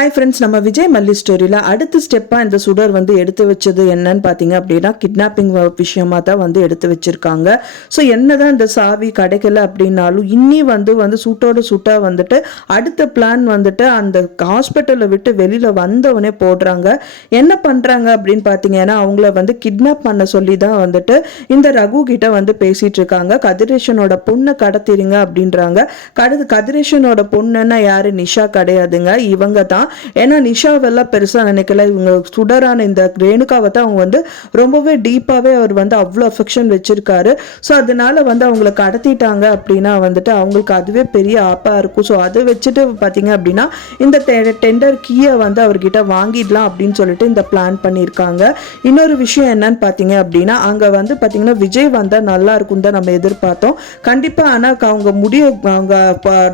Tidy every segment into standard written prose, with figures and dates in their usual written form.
Hi friends, நம்ம விஜய் மல்லி ஸ்டோரியில் அடுத்த ஸ்டெப்பாக இந்த சுடர் வந்து எடுத்து வச்சது என்னன்னு பார்த்தீங்க அப்படின்னா கிட்னாப்பிங் விஷயமா தான் வந்து எடுத்து வச்சிருக்காங்க. ஸோ என்னதான் இந்த சாவி கிடைக்கல அப்படின்னாலும் இன்னி வந்து சூட்டோட சூட்டாக வந்துட்டு அடுத்த பிளான் வந்துட்டு அந்த ஹாஸ்பிட்டலை விட்டு வெளியில் வந்தவனே போடுறாங்க. என்ன பண்ணுறாங்க அப்படின்னு பார்த்தீங்கன்னா அவங்கள வந்து கிட்னாப் பண்ண சொல்லி தான் வந்துட்டு இந்த ரகு கிட்ட வந்து பேசிட்டு இருக்காங்க. கதிரேஷனோட பொண்ணை கடத்திடுங்க அப்படின்றாங்க. கதிரேஷனோட பொண்ணுன்னா யாரு? நிஷா கிடையாதுங்க, இவங்க தான். ஏன்னா நிஷாவெல்லாம் பெருசா நினைக்கல, இவங்க சுடரான இந்த ரேணுகாவை தான் அவங்க வந்து ரொம்பவே டீப்பாவே அவர் வந்து அவ்வளோ அஃபெக்ஷன் வச்சிருக்காரு. ஸோ அதனால வந்து அவங்கள கடத்திட்டாங்க அப்படின்னா வந்துட்டு அவங்களுக்கு அதுவே பெரிய ஆப்பா இருக்கும். ஸோ அதை வச்சுட்டு பார்த்தீங்க அப்படின்னா இந்த டெண்டர் கீயை வந்து அவர்கிட்ட வாங்கிடலாம் அப்படின்னு சொல்லிட்டு இந்த பிளான் பண்ணியிருக்காங்க. இன்னொரு விஷயம் என்னன்னு பார்த்தீங்க அப்படின்னா அங்கே வந்து பார்த்தீங்கன்னா விஜய் வந்தால் நல்லா இருக்கும் தான் நம்ம எதிர்பார்த்தோம் கண்டிப்பா. ஆனால் அவங்க அவங்க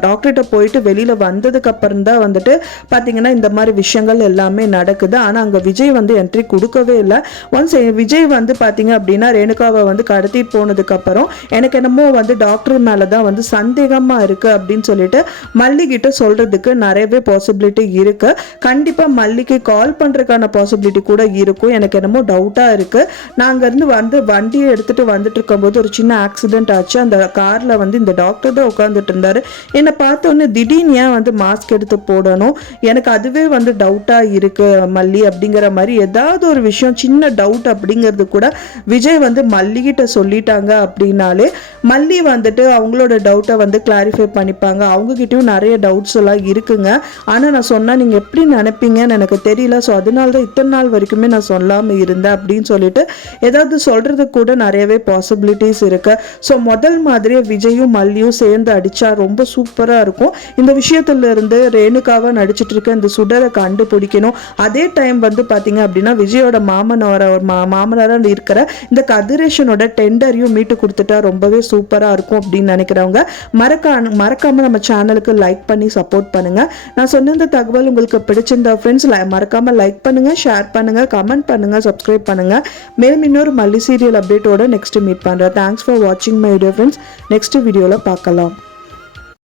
டாக்டர்கிட்ட போயிட்டு வெளியில வந்ததுக்கு அப்புறம் தான் வந்துட்டு பார்த்தீங்கன்னா இந்த மாதிரி விஷயங்கள் எல்லாமே நடக்குது. ஆனால் அங்கே விஜய் வந்து என்ட்ரி கொடுக்கவே இல்லை. ஒன்ஸ் விஜய் வந்து பார்த்தீங்க அப்படின்னா ரேணுகாவை வந்து கடத்திட்டு போனதுக்கு அப்புறம் எனக்கு என்னமோ வந்து டாக்டர் மேலே தான் வந்து சந்தேகமாக இருக்குது அப்படின்னு சொல்லிட்டு மல்லிகிட்ட சொல்றதுக்கு நிறையவே பாசிபிலிட்டி இருக்கு. கண்டிப்பாக மல்லிக்கு கால் பண்ணுறதுக்கான பாசிபிலிட்டி கூட இருக்கும். எனக்கு என்னமோ டவுட்டாக இருக்கு. நாங்கள் இருந்து வந்து வண்டியை எடுத்துட்டு வந்துட்டு இருக்கும்போது ஒரு சின்ன ஆக்சிடென்ட் ஆச்சு. அந்த காரில் வந்து இந்த டாக்டர் தான் உட்காந்துட்டு இருந்தாரு. என்னை பார்த்தோன்னே திடீர்னு ஏன் வந்து மாஸ்க் எடுத்து போடணும், எனக்கு அதுவே வந்து டவுட்டா இருக்கு மல்லி அப்படிங்கிற மாதிரி ஏதாவது ஒரு விஷயம் சின்ன டவுட் அப்படிங்கிறது கூட விஜய் வந்து மல்லிகிட்ட சொல்லிட்டாங்க அப்படின்னாலே மல்லி வந்துட்டு அவங்களோட டவுட்டை வந்து கிளாரிஃபை பண்ணிப்பாங்க. அவங்க கிட்டயும் நிறைய டவுட்ஸ் எல்லாம் இருக்குங்க. ஆனால் நான் சொன்னா நீங்க எப்படி நினைப்பீங்கன்னு எனக்கு தெரியல. ஸோ அதனால தான் இத்தனை நாள் வரைக்குமே நான் சொல்லாமல் இருந்தேன் அப்படின்னு சொல்லிட்டு ஏதாவது சொல்றதுக்கு கூட நிறையவே பாசிபிலிட்டிஸ் இருக்கு. ஸோ முதல் மாதிரியே விஜயும் மல்லியும் சேர்ந்து அடிச்சா ரொம்ப சூப்பரா இருக்கும். இந்த விஷயத்துல இருந்து ரேணுகாவா நடிச்சிட்டு இருக்க இந்த சுடரை கண்டுபிடிக்கணும். அதே டைம் வந்து பாத்தீங்க அப்படின்னா விஜயோட மாமனாராக இருக்கிற இந்த கதிரேஷனோட டெண்டரையும் மீட்டு கொடுத்துட்டா ரொம்பவே சூப்பரா இருக்கும் அப்படின்னு நினைக்கிறவங்க மறக்காம நம்ம சேனலுக்கு லைக் பண்ணி சப்போர்ட் பண்ணுங்க. நான் சொன்ன இந்த தகவல் உங்களுக்கு பிடிச்சிருந்தா ஃப்ரெண்ட்ஸ் மறக்காம லைக் பண்ணுங்க, ஷேர் பண்ணுங்க, கமெண்ட் பண்ணுங்க, சப்ஸ்கிரைப் பண்ணுங்க. மேலும் இன்னொரு மல்லி சீரியல் அப்டேட்டோட நெக்ஸ்ட் மீட் பண்றேன். தேங்க்ஸ் ஃபார் வாட்சிங் மை வீடியோ ஃப்ரெண்ட்ஸ். நெக்ஸ்ட் வீடியோல பார்க்கலாம்.